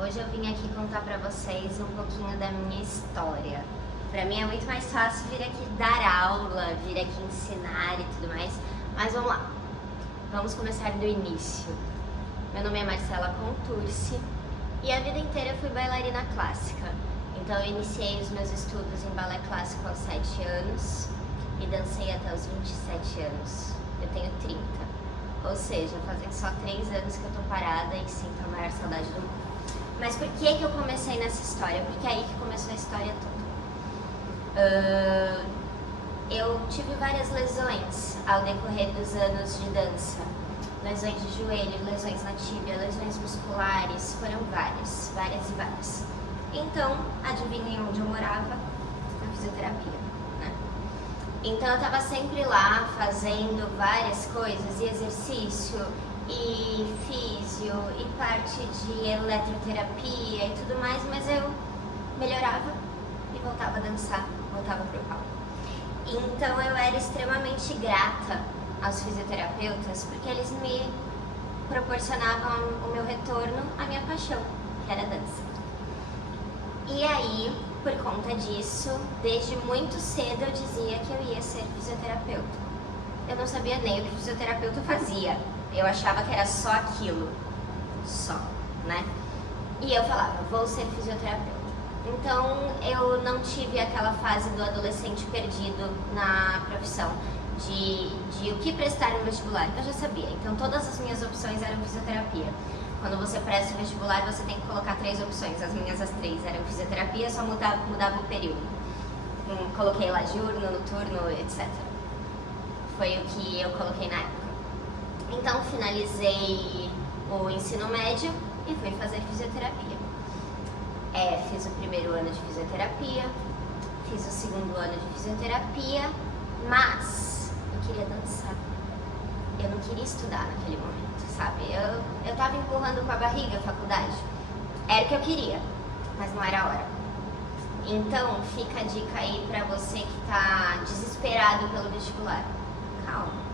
Hoje eu vim aqui contar pra vocês um pouquinho da minha história. Pra mim é muito mais fácil vir aqui dar aula, vir aqui ensinar e tudo mais, mas vamos lá. Vamos começar do início. Meu nome é Marcela Contursi e a vida inteira eu fui bailarina clássica. Então eu iniciei os meus estudos em balé clássico aos 7 anos e dancei até os 27 anos. Eu tenho 30. Ou seja, fazem só 3 anos que eu tô parada e sinto a maior saudade do mundo. Mas por que eu comecei nessa história? Porque é aí que começou a história toda. Eu tive várias lesões ao decorrer dos anos de dança. Lesões de joelho, lesões na tíbia, lesões musculares, foram várias. Então, adivinhem onde eu morava? Na fisioterapia, né? Então eu tava sempre lá fazendo várias coisas, e exercício, e físio, e parte de eletroterapia e tudo mais, mas eu melhorava e voltava a dançar, voltava pro palco. Então eu era extremamente grata aos fisioterapeutas, porque eles me proporcionavam o meu retorno à minha paixão, que era a dança. E aí, por conta disso, desde muito cedo eu dizia que eu ia ser fisioterapeuta. Eu não sabia nem o que fisioterapeuta fazia. Eu achava que era só aquilo. Só, né? E eu falava, vou ser fisioterapeuta. Então, eu não tive aquela fase do adolescente perdido na profissão, de o que prestar no vestibular. Eu já sabia. Então, todas as minhas opções eram fisioterapia. Quando você presta o vestibular, você tem que colocar 3 opções. As minhas, as 3 eram fisioterapia, só mudava o período. Coloquei lá diurno, noturno, etc. Foi o que eu coloquei na época. Então, finalizei o ensino médio e fui fazer fisioterapia. Fiz o primeiro ano de fisioterapia, fiz o segundo ano de fisioterapia, mas eu queria dançar. Eu não queria estudar naquele momento, sabe? Eu tava empurrando com a barriga a faculdade. Era o que eu queria, mas não era a hora. Então, fica a dica aí pra você que tá desesperado pelo vestibular. Calma.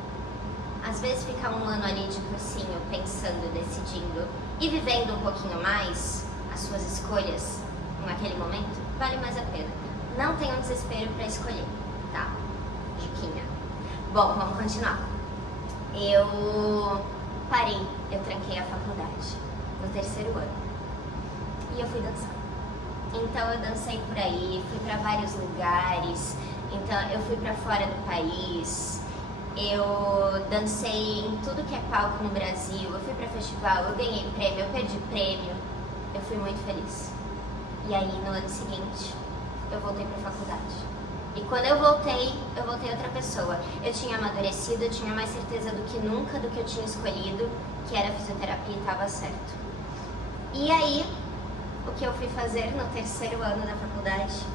Às vezes ficar um ano ali de cursinho, pensando, decidindo e vivendo um pouquinho mais as suas escolhas naquele momento, vale mais a pena. Não tenha um desespero pra escolher, tá? Diquinha. Bom, vamos continuar. Eu parei, eu tranquei a faculdade no 3º ano e eu fui dançar. Então eu dancei por aí, fui pra vários lugares, então eu fui pra fora do país, eu dancei em tudo que é palco no Brasil, eu fui pra festival, eu ganhei prêmio, eu perdi prêmio, eu fui muito feliz. E aí no ano seguinte eu voltei pra faculdade. E quando eu voltei outra pessoa. Eu tinha amadurecido, eu tinha mais certeza do que nunca do que eu tinha escolhido, que era fisioterapia e estava certo. E aí, o que eu fui fazer no 3º ano da faculdade?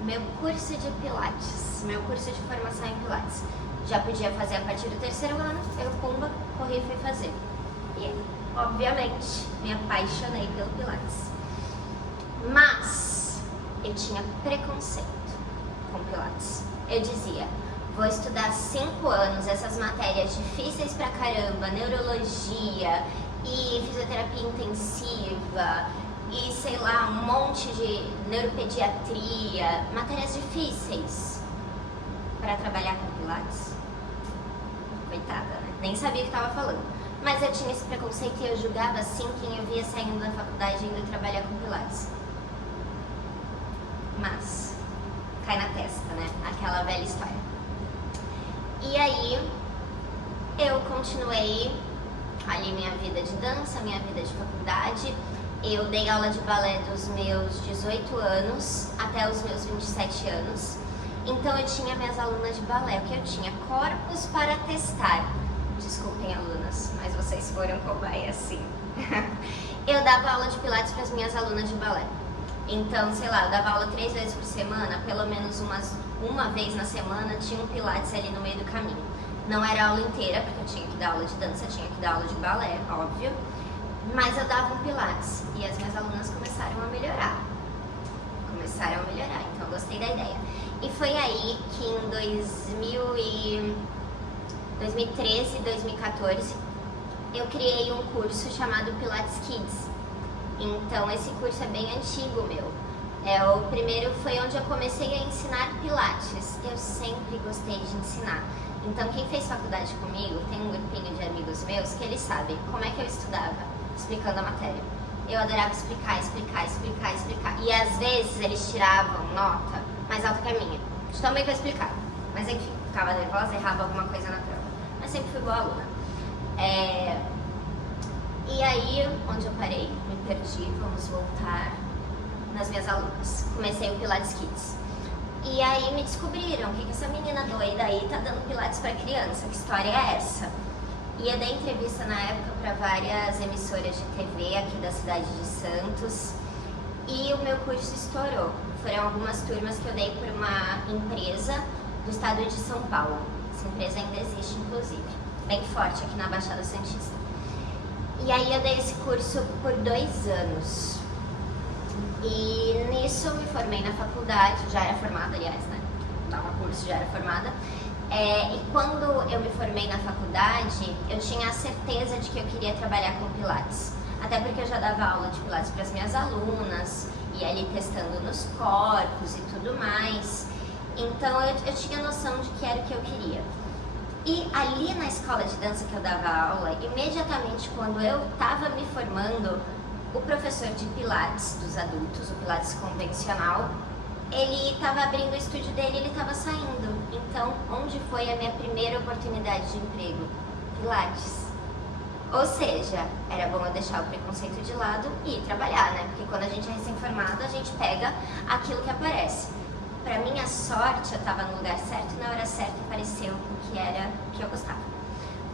Meu curso de Pilates, meu curso de formação em Pilates. Já podia fazer a partir do 3º ano, eu pumba, corri e fui fazer. E, obviamente, me apaixonei pelo Pilates. Mas, eu tinha preconceito com Pilates. Eu dizia, vou estudar 5 anos essas matérias difíceis pra caramba, neurologia e fisioterapia intensiva e sei lá, um monte de neuropediatria, matérias difíceis pra trabalhar com Pilates. Coitada, né? Nem sabia o que tava falando. Mas eu tinha esse preconceito e eu julgava assim quem eu via saindo da faculdade e indo trabalhar com Pilates. Mas cai na testa, né? Aquela velha história. E aí, eu continuei ali minha vida de dança, minha vida de faculdade. Eu dei aula de balé dos meus 18 anos até os meus 27 anos. Então eu tinha minhas alunas de balé, que eu tinha corpos para testar. Desculpem, alunas, mas vocês foram cobaia assim. Eu dava aula de Pilates para as minhas alunas de balé. Então, sei lá, eu dava aula 3 vezes por semana, pelo menos uma vez na semana tinha um Pilates ali no meio do caminho. Não era aula inteira, porque eu tinha que dar aula de dança, tinha que dar aula de balé, óbvio. Mas eu dava um Pilates e as minhas alunas começaram a melhorar. Então eu gostei da ideia. E foi aí que em 2013, 2014, eu criei um curso chamado Pilates Kids. Então, Então esse curso é bem antigo meu. O primeiro foi onde eu comecei a ensinar Pilates. Eu sempre gostei de ensinar. Então quem fez faculdade comigo, tem um grupinho de amigos meus que eles sabem como é que eu estudava, explicando a matéria. Eu adorava explicar. E às vezes eles tiravam nota mais alta que a minha, de tão bem que eu explicava. Mas enfim, ficava nervosa, errava alguma coisa na prova. Mas sempre fui boa aluna. E aí, onde eu parei, me perdi, vamos voltar nas minhas alunas. Comecei o Pilates Kids. E aí me descobriram, o que essa menina doida aí tá dando Pilates pra criança? Que história é essa? E eu dei entrevista na época para várias emissoras de TV aqui da cidade de Santos. E o meu curso estourou. Foram algumas turmas que eu dei por uma empresa do estado de São Paulo. Essa empresa ainda existe, inclusive. Bem forte aqui na Baixada Santista. E aí eu dei esse curso por 2 anos. E nisso eu me formei na faculdade, já era formada, aliás, né? Dava curso, já era formada. E quando eu me formei na faculdade, eu tinha a certeza de que eu queria trabalhar com Pilates. Até porque eu já dava aula de Pilates para as minhas alunas, ia ali testando nos corpos e tudo mais. Então eu tinha noção de que era o que eu queria. E ali na escola de dança que eu dava aula, imediatamente quando eu estava me formando, o professor de Pilates dos adultos, o Pilates convencional, ele estava abrindo o estúdio dele e ele estava saindo. Então, onde foi a minha primeira oportunidade de emprego? Pilates. Ou seja, era bom eu deixar o preconceito de lado e ir trabalhar, né? Porque quando a gente é recém-formada, a gente pega aquilo que aparece. Pra minha sorte, eu estava no lugar certo e na hora certa apareceu o que era que eu gostava.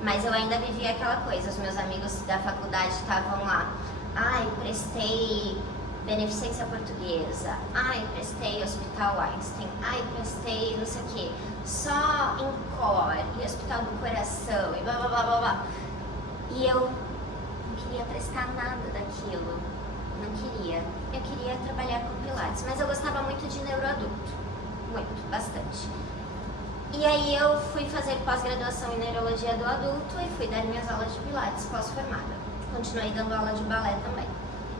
Mas eu ainda vivia aquela coisa, os meus amigos da faculdade estavam lá. Ai, prestei Beneficência Portuguesa, ai, prestei Hospital Einstein, ai, prestei não sei o que, só INCOR e Hospital do Coração e blá blá blá blá blá. E eu não queria prestar nada daquilo, não queria. Eu queria trabalhar com Pilates, mas eu gostava muito de neuroadulto, muito, bastante. E aí eu fui fazer pós-graduação em Neurologia do Adulto e fui dar minhas aulas de Pilates pós-formada. Continuei dando aula de balé também.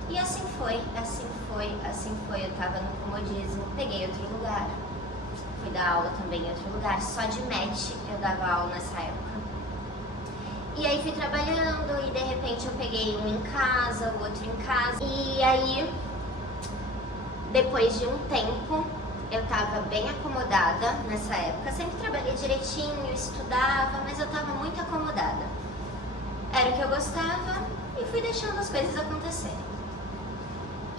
E assim foi. Eu tava no comodismo, peguei outro lugar, fui dar aula também em outro lugar, só de match eu dava aula nessa época. E aí fui trabalhando e de repente eu peguei um em casa, o outro em casa. E aí, depois de um tempo, eu tava bem acomodada nessa época, sempre trabalhei direitinho, estudava, mas eu tava muito acomodada. Era o que eu gostava e fui deixando as coisas acontecerem.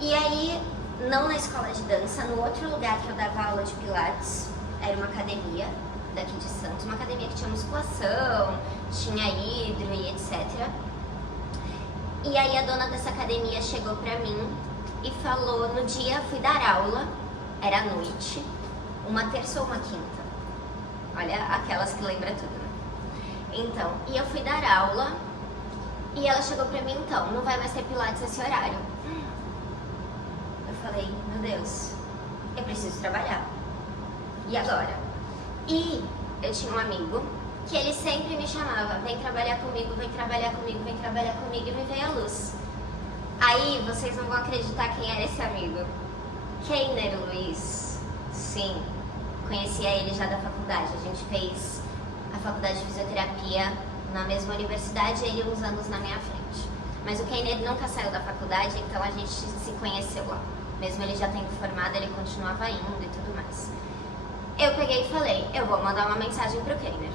E aí, não na escola de dança, no outro lugar que eu dava aula de Pilates, era uma academia daqui de Santos, uma academia que tinha musculação, tinha hidro e etc. E aí a dona dessa academia chegou pra mim e falou, no dia fui dar aula, era à noite, uma terça ou uma quinta. Olha, aquelas que lembra tudo, né? Então, e eu fui dar aula e ela chegou pra mim, então, não vai mais ter Pilates nesse horário. Eu falei, meu Deus, eu preciso trabalhar. E agora? E eu tinha um amigo que ele sempre me chamava, vem trabalhar comigo, vem trabalhar comigo, vem trabalhar comigo, e me veio a luz. Aí vocês não vão acreditar quem era esse amigo. Keiner Luiz. Sim, conhecia ele já da faculdade. A gente fez a faculdade de fisioterapia na mesma universidade, ele uns anos na minha frente. Mas o Keiner nunca saiu da faculdade, então a gente se conheceu lá. Mesmo ele já tendo formado, ele continuava indo e tudo mais. Eu peguei e falei, eu vou mandar uma mensagem pro Keiner.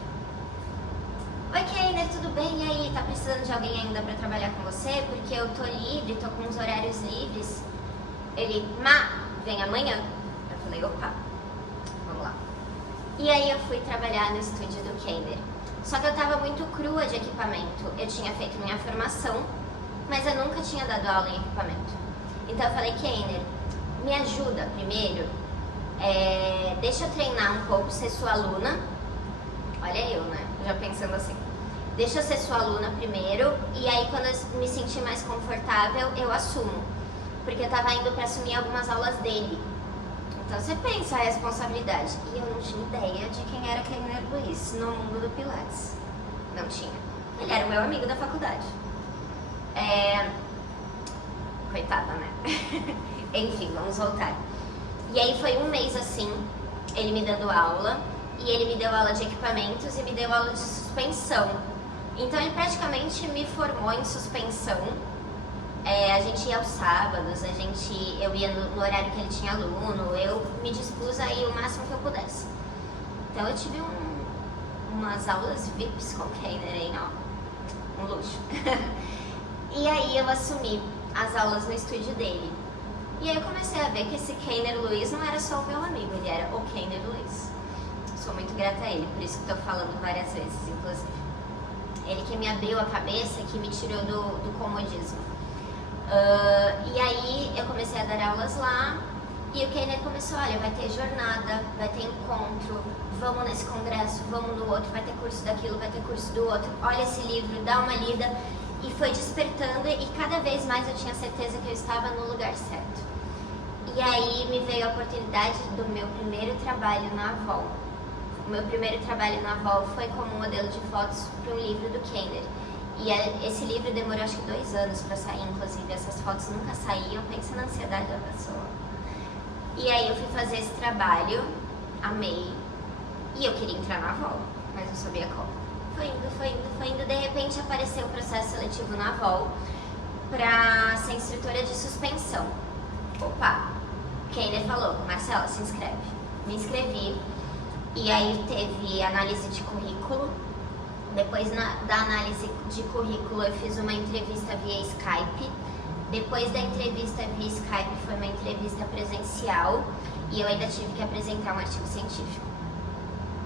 Oi Keiner, tudo bem? E aí, tá precisando de alguém ainda pra trabalhar com você? Porque eu tô livre, tô com uns horários livres. Ele, vem amanhã? Eu falei, opa, vamos lá. E aí eu fui trabalhar no estúdio do Keiner. Só que eu tava muito crua de equipamento. Eu tinha feito minha formação, mas eu nunca tinha dado aula em equipamento. Então eu falei, Keiner, me ajuda primeiro, deixa eu treinar um pouco, ser sua aluna. Olha eu, né? Já pensando assim. Deixa eu ser sua aluna primeiro, e aí quando eu me sentir mais confortável, eu assumo. Porque eu tava indo pra assumir algumas aulas dele. Então você pensa a responsabilidade. E eu não tinha ideia de quem era Keiner Luiz no mundo do Pilates. Não tinha. Ele era o meu amigo da faculdade. Coitada, né? Enfim, vamos voltar. E aí foi um mês assim, ele me dando aula, e ele me deu aula de equipamentos e me deu aula de suspensão. Então ele praticamente me formou em suspensão. A gente ia aos sábados, eu ia no horário que ele tinha aluno, eu me dispus aí o máximo que eu pudesse. Então eu tive umas aulas VIPs com o Keiner aí, ó, um luxo. E aí eu assumi as aulas no estúdio dele. E aí eu comecei a ver que esse Keiner Luiz não era só o meu amigo, ele era o Keiner Luiz. Sou muito grata a ele, por isso que estou falando várias vezes, inclusive. Ele que me abriu a cabeça, que me tirou do comodismo. E aí eu comecei a dar aulas lá, e o Keiner começou, olha, vai ter jornada, vai ter encontro, vamos nesse congresso, vamos no outro, vai ter curso daquilo, vai ter curso do outro, olha esse livro, dá uma lida. E foi despertando, e cada vez mais eu tinha certeza que eu estava no lugar certo. E aí me veio a oportunidade do meu primeiro trabalho na Avol. O meu primeiro trabalho na Avol foi como modelo de fotos para um livro do Keiner. E esse livro demorou acho que 2 anos para sair, inclusive essas fotos nunca saíam, pensa na ansiedade da pessoa. E aí eu fui fazer esse trabalho, amei, e eu queria entrar na Avol, mas não sabia como. Foi indo, de repente apareceu o processo seletivo na Avol para ser instrutora de suspensão. Opa, Keiner falou, Marcela, se inscreve. Me inscrevi, e aí teve análise de currículo. Depois da análise de currículo eu fiz uma entrevista via Skype. Depois da entrevista via Skype foi uma entrevista presencial, e eu ainda tive que apresentar um artigo científico.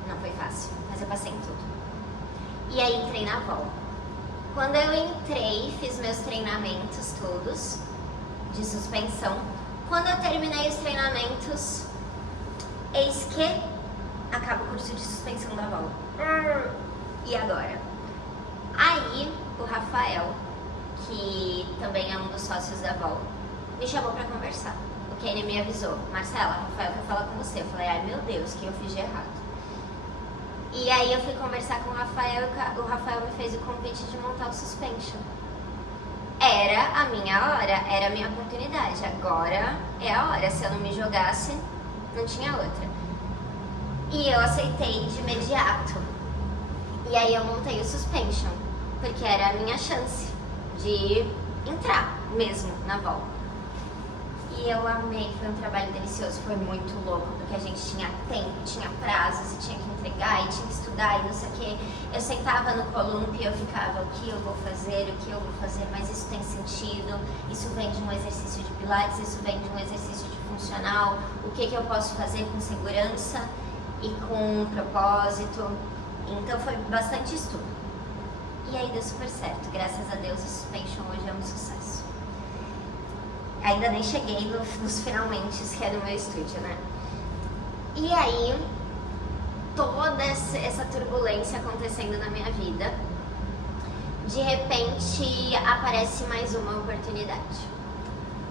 Não foi fácil, mas eu passei em tudo. E aí entrei na Avol. Quando eu entrei, fiz meus treinamentos todos de suspensão. Quando eu terminei os treinamentos, eis que acaba o curso de suspensão da Avol. E agora? Aí o Rafael, que também é um dos sócios da Avol, me chamou pra conversar. O Keiner me avisou, Marcela, Rafael quer falar com você. Eu falei, ai meu Deus, o que eu fiz de errado? E aí eu fui conversar com o Rafael, e o Rafael me fez o convite de montar o Suspension. Era a minha hora, era a minha oportunidade. Agora é a hora, se eu não me jogasse, não tinha outra. E eu aceitei de imediato. E aí eu montei o Suspension, porque era a minha chance de entrar mesmo na Avol. E eu amei, foi um trabalho delicioso, foi muito louco, porque a gente tinha tempo, tinha prazos, e tinha que entregar, e tinha que estudar, e não sei o quê. Eu sentava no colúmpio e eu ficava, o que eu vou fazer, mas isso tem sentido, isso vem de um exercício de pilates, isso vem de um exercício de funcional, o que eu posso fazer com segurança e com propósito. Então foi bastante estudo. E aí deu super certo, graças a Deus o Suspension hoje é um sucesso. Ainda nem cheguei nos finalmente, que é do meu estúdio, né? E aí, toda essa turbulência acontecendo na minha vida, de repente aparece mais uma oportunidade.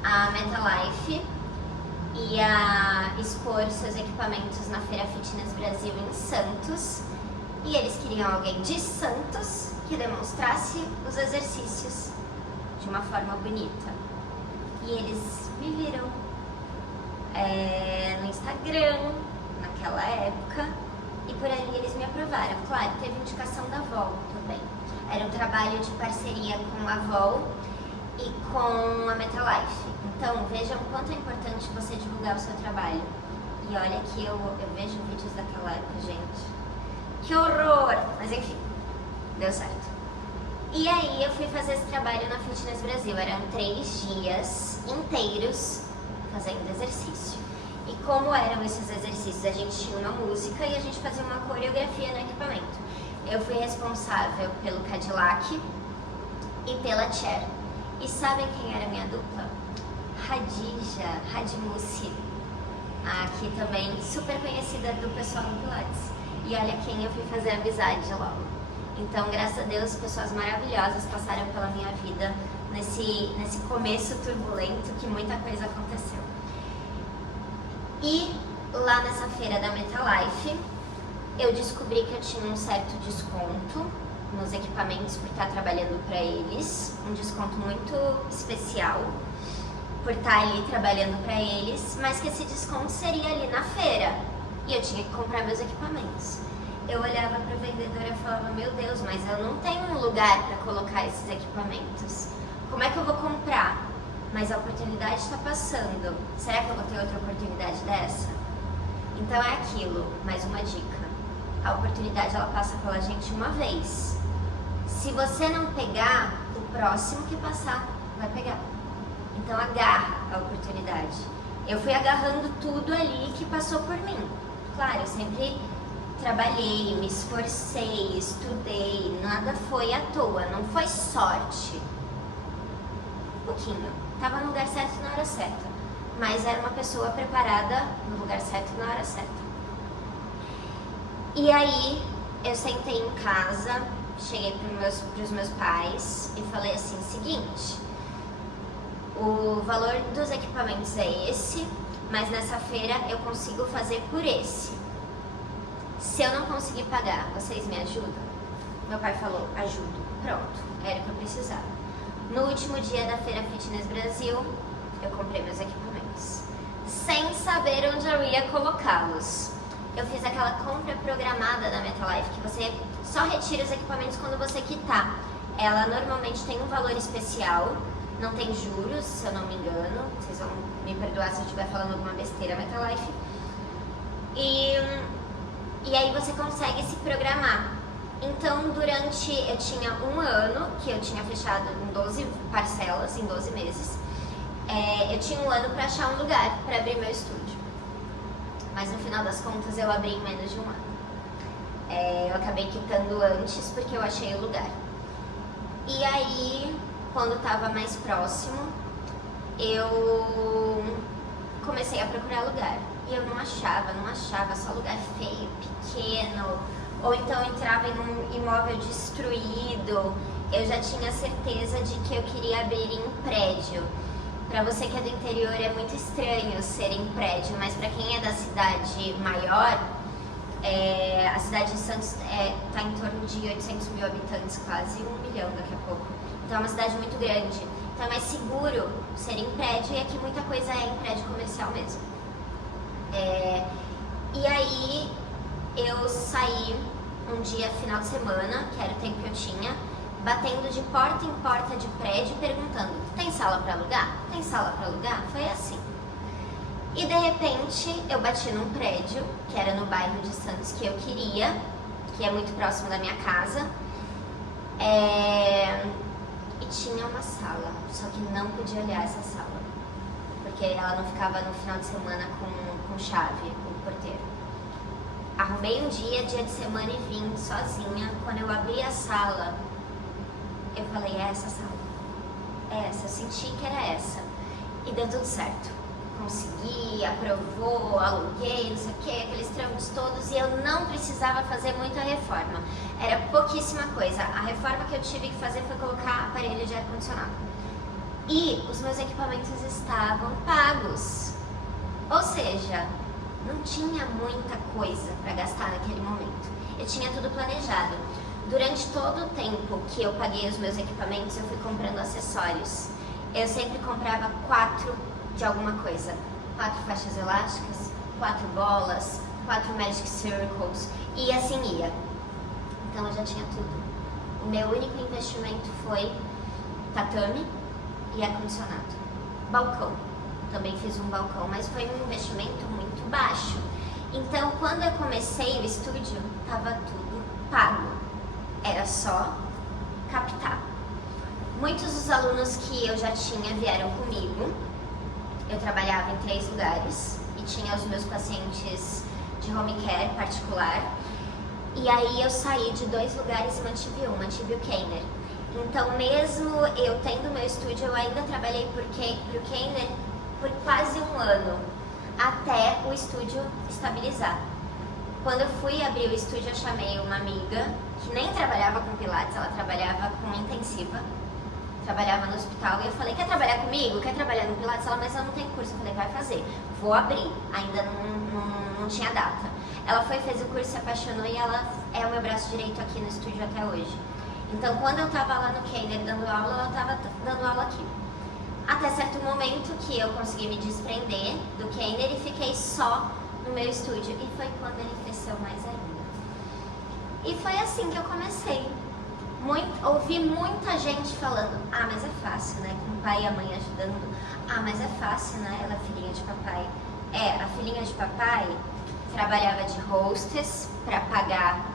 A Metalife ia expor seus equipamentos na Feira Fitness Brasil em Santos, e eles queriam alguém de Santos que demonstrasse os exercícios de uma forma bonita. E eles me viram no Instagram, naquela época, e por ali eles me aprovaram. Claro, teve indicação da Avol também. Era um trabalho de parceria com a Avol e com a Metalife. Então, vejam o quanto é importante você divulgar o seu trabalho. E olha que eu vejo vídeos daquela época, gente. Que horror! Mas enfim, deu certo. E aí eu fui fazer esse trabalho na Fitness Brasil. Eram 3 dias inteiros fazendo exercício. E como eram esses exercícios? A gente tinha uma música e a gente fazia uma coreografia no equipamento. Eu fui responsável pelo Cadillac e pela Chair. E sabem quem era a minha dupla? Radimussi, aqui também super conhecida do pessoal do Pilates. E olha quem eu fui fazer amizade logo. Então, graças a Deus, pessoas maravilhosas passaram pela minha vida nesse começo turbulento que muita coisa aconteceu. E lá nessa feira da Metalife, eu descobri que eu tinha um certo desconto nos equipamentos por estar trabalhando para eles, um desconto muito especial. por estar ali trabalhando para eles, mas que esse desconto seria ali na feira e eu tinha que comprar meus equipamentos. Eu olhava para a vendedora e falava, meu Deus, mas eu não tenho um lugar para colocar esses equipamentos. Como é que eu vou comprar? Mas a oportunidade está passando. Será que eu vou ter outra oportunidade dessa? Então é aquilo, mais uma dica. A oportunidade ela passa pela gente uma vez. Se você não pegar, o próximo que passar vai pegar. Então agarra a oportunidade. Eu fui agarrando tudo ali que passou por mim. Claro, eu sempre trabalhei, me esforcei, estudei, nada foi à toa, não foi sorte. Um pouquinho. Tava no lugar certo na hora certa. Mas era uma pessoa preparada no lugar certo na hora certa. E aí, eu sentei em casa, cheguei pros meus pais e falei assim, seguinte, o valor dos equipamentos é esse, mas nessa feira eu consigo fazer por esse. Se eu não conseguir pagar, vocês me ajudam? Meu pai falou, ajudo. Pronto, era o que eu precisava. No último dia da Feira Fitness Brasil, eu comprei meus equipamentos, sem saber onde eu ia colocá-los. Eu fiz aquela compra programada da MetaLife, que você só retira os equipamentos quando você quitar. Ela normalmente tem um valor especial, não tem juros, se eu não me engano. Vocês vão me perdoar se eu estiver falando alguma besteira, MetaLife. E aí você consegue se programar. Então, eu tinha um ano, que eu tinha fechado em 12 parcelas, em 12 meses. Eu tinha um ano para achar um lugar para abrir meu estúdio. Mas no final das contas eu abri em menos de um ano. Eu acabei quitando antes porque eu achei o lugar. E aí, quando estava mais próximo, eu comecei a procurar lugar. E eu não achava, só lugar feio, pequeno, ou então entrava em um imóvel destruído. Eu já tinha certeza de que eu queria abrir em prédio. Para você que é do interior é muito estranho ser em prédio, mas para quem é da cidade maior, a cidade de Santos está em torno de 800 mil habitantes, quase 1 milhão daqui a pouco. Então é uma cidade muito grande. Então é mais seguro ser em prédio e aqui muita coisa é em prédio comercial mesmo. E aí eu saí um dia final de semana, que era o tempo que eu tinha, batendo de porta em porta de prédio perguntando, tem sala para alugar? Tem sala para alugar? Foi assim. E de repente eu bati num prédio, que era no bairro de Santos que eu queria, que é muito próximo da minha casa, e tinha uma sala, só que não podia olhar essa sala, porque ela não ficava no final de semana com chave, o porteiro. Arrumei um dia de semana e vim sozinha. Quando eu abri a sala, eu falei, é essa sala, é essa, eu senti que era essa. E deu tudo certo. Consegui, aprovou, aluguei, não sei o que, aqueles trâmites todos, e eu não precisava fazer muita reforma. Era pouquíssima coisa. A reforma que eu tive que fazer foi colocar aparelho de ar-condicionado. E os meus equipamentos estavam pagos. Ou seja, não tinha muita coisa para gastar naquele momento. Eu tinha tudo planejado. Durante todo o tempo que eu paguei os meus equipamentos, eu fui comprando acessórios. Eu sempre comprava 4 de alguma coisa. 4 faixas elásticas, 4 bolas, 4 Magic Circles, e assim ia. Então eu já tinha tudo. O meu único investimento foi tatame e ar-condicionado. Balcão. Também fiz um balcão, mas foi um investimento muito baixo. Então, quando eu comecei o estúdio, estava tudo pago. Era só captar. Muitos dos alunos que eu já tinha vieram comigo. Eu trabalhava em 3 lugares e tinha os meus pacientes de home care particular. E aí eu saí de 2 lugares e mantive o Keiner. Então, mesmo eu tendo meu estúdio, eu ainda trabalhei pro Keiner por quase um ano, até o estúdio estabilizar. Quando eu fui abrir o estúdio, eu chamei uma amiga que nem trabalhava com pilates, ela trabalhava com intensiva, trabalhava no hospital, e eu falei, quer trabalhar comigo? Quer trabalhar no pilates? Ela, mas eu não tenho curso. Eu falei, vai fazer, vou abrir, ainda não tinha data. Ela foi, fez o curso, se apaixonou, e ela é o meu braço direito aqui no estúdio até hoje. Então, quando eu tava lá no Keiner dando aula, ela tava dando aula aqui. Até certo momento que que eu consegui me desprender do Kenner e fiquei só no meu estúdio. E foi quando ele cresceu mais ainda. E foi assim que eu comecei. Ouvi muita gente falando, ah, mas é fácil, né? Com o pai e a mãe ajudando. Ah, mas é fácil, né? Ela é filhinha de papai. A filhinha de papai trabalhava de hostess para pagar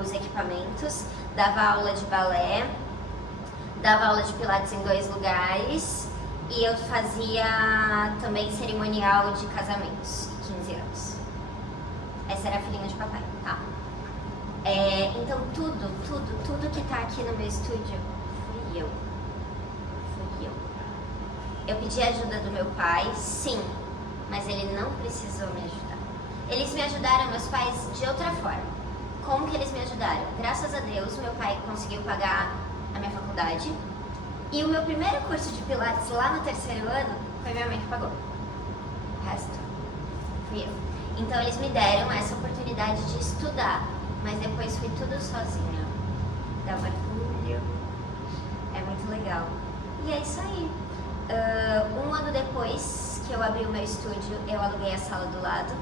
os equipamentos, dava aula de balé, dava aula de pilates em 2 lugares e eu fazia também cerimonial de casamentos, 15 anos. Essa era a filhinha de papai, tá? Então tudo que tá aqui no meu estúdio fui eu. Eu pedi ajuda do meu pai, sim, mas ele não precisou me ajudar. Eles me ajudaram, meus pais, de outra forma. Como que eles me ajudaram? Graças a Deus, meu pai conseguiu pagar a minha faculdade. E o meu primeiro curso de pilates lá no 3º ano, foi minha mãe que pagou. O resto, fui eu. Então eles me deram essa oportunidade de estudar, mas depois fui tudo sozinha. Dá um orgulho, é muito legal. E é isso aí. 1 ano depois que eu abri o meu estúdio, eu aluguei a sala do lado.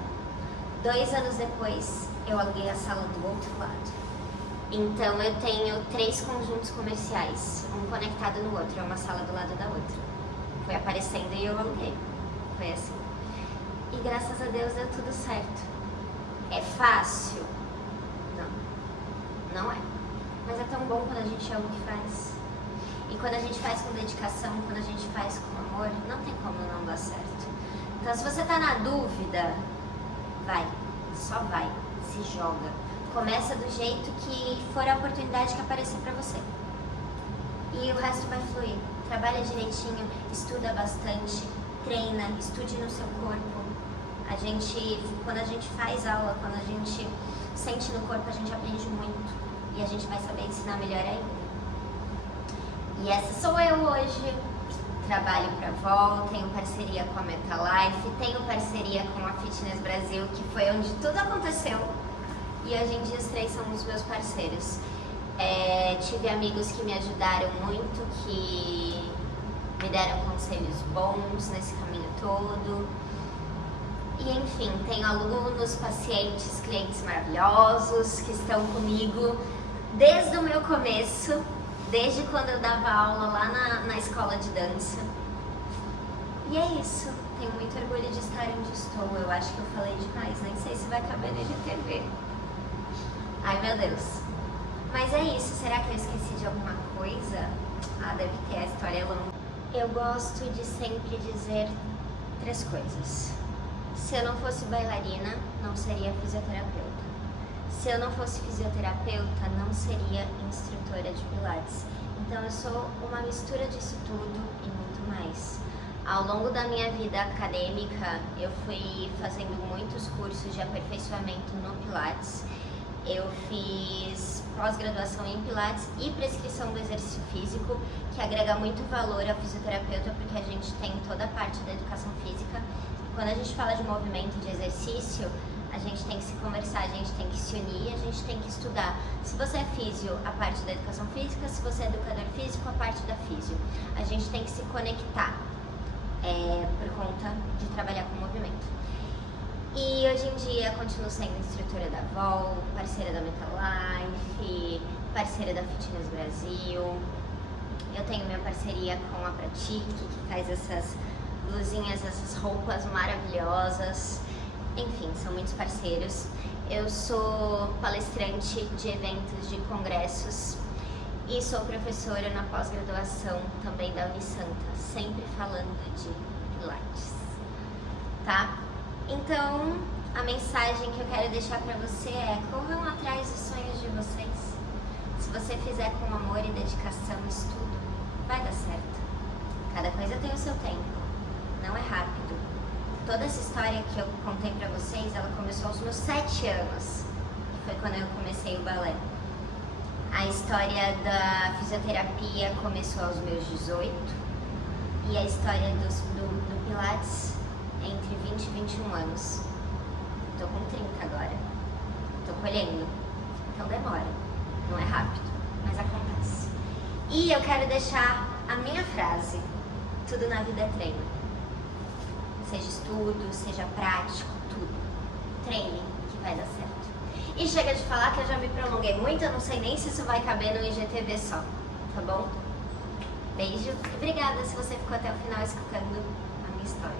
2 anos depois, eu aluguei a sala do outro lado. Então eu tenho 3 conjuntos comerciais, um conectado no outro, é uma sala do lado da outra. Foi aparecendo e eu aluguei. Foi assim. E graças a Deus deu tudo certo. É fácil? Não é. Mas é tão bom quando a gente ama o que faz. E quando a gente faz com dedicação, quando a gente faz com amor, não tem como não dar certo. Então se você tá na dúvida, vai, só vai, se joga. Começa do jeito que for a oportunidade que aparecer pra você. E o resto vai fluir. Trabalha direitinho, estuda bastante, treina, estude no seu corpo. Quando a gente faz aula, quando a gente sente no corpo, a gente aprende muito. E a gente vai saber ensinar melhor ainda. E essa sou eu hoje. Trabalho pra Vol, tenho parceria com a MetaLife, tenho parceria com a Fitness Brasil, que foi onde tudo aconteceu. E hoje em dia os 3 são os meus parceiros. Tive amigos que me ajudaram muito, que me deram conselhos bons nesse caminho todo. E enfim, tenho alunos, pacientes, clientes maravilhosos que estão comigo desde o meu começo, desde quando eu dava aula lá na escola de dança. E é isso, tenho muito orgulho de estar onde estou. Eu acho que eu falei demais, nem sei se vai caber no IGTV. Ai meu Deus. Mas é isso, será que eu esqueci de alguma coisa? Ah, deve ter, a história é longa. Eu gosto de sempre dizer 3 coisas. Se eu não fosse bailarina, não seria fisioterapeuta. Se eu não fosse fisioterapeuta, não seria instrutora de pilates. Então eu sou uma mistura disso tudo e muito mais. Ao longo da minha vida acadêmica, eu fui fazendo muitos cursos de aperfeiçoamento no pilates. Eu fiz pós-graduação em pilates e prescrição do exercício físico, que agrega muito valor ao fisioterapeuta, porque a gente tem toda a parte da educação física. Quando a gente fala de movimento, de exercício, a gente tem que se conversar, a gente tem que se unir, a gente tem que estudar. Se você é físio, a parte da educação física; se você é educador físico, a parte da físio. A gente tem que se conectar por conta de trabalhar com movimento. E hoje em dia continuo sendo instrutora da Vol, parceira da MetaLife, parceira da Fitness Brasil. Eu tenho minha parceria com a Pratique, que faz essas blusinhas, essas roupas maravilhosas. Enfim, são muitos parceiros. Eu sou palestrante de eventos, de congressos e sou professora na pós-graduação também da Unisanta, sempre falando de pilates, tá? Então, a mensagem que eu quero deixar pra você é: corram atrás dos sonhos de vocês. Se você fizer com amor e dedicação, estudo, vai dar certo. Cada coisa tem o seu tempo, não é rápido. Toda essa história que eu contei pra vocês, ela começou aos meus 7 anos, que foi quando eu comecei o balé. A história da fisioterapia começou aos meus 18 e a história do Pilates entre 20 e 21 anos. Tô com 30 agora, tô colhendo, então demora, não é rápido, mas acontece. E eu quero deixar a minha frase: tudo na vida é treino. Seja estudo, seja prático, tudo. Treine, que vai dar certo. E chega de falar que eu já me prolonguei muito, eu não sei nem se isso vai caber no IGTV só, tá bom? Beijo e obrigada se você ficou até o final escutando a minha história.